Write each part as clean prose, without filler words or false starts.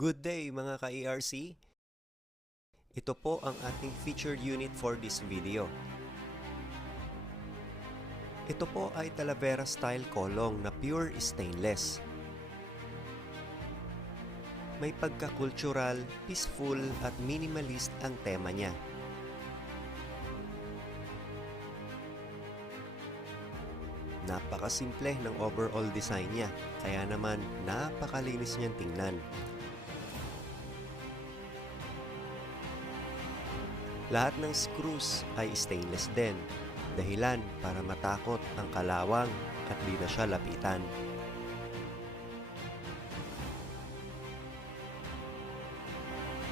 Good day mga ka-ERC! Ito po ang ating featured unit for this video. Ito po ay Talavera style kolong na pure stainless. May pagka-cultural, peaceful at minimalist ang tema niya. Napakasimple ng overall design niya, kaya naman napakalinis niyang tingnan. Lahat ng screws ay stainless din, dahilan para matakot ang kalawang at di na siya lapitan.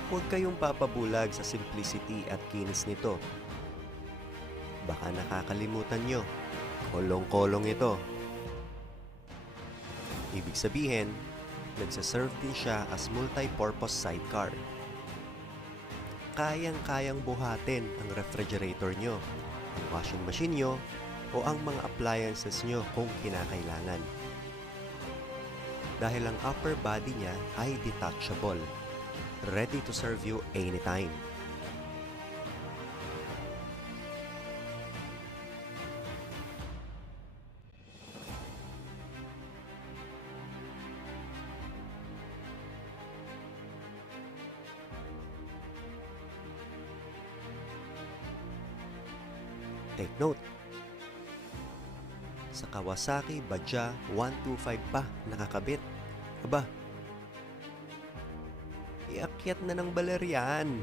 Huwag kayong papabulag sa simplicity at kinis nito. Baka nakakalimutan nyo, kolong-kolong ito. Ibig sabihin, nagsaserve din siya as multi-purpose sidecar. Kayang-kayang buhatin ang refrigerator nyo, ang washing machine nyo, o ang mga appliances nyo kung kinakailangan. Dahil ang upper body niya ay detachable, ready to serve you anytime. Take note, sa Kawasaki Badja 125 pa nakakabit. Aba, iakyat na ng baler yan.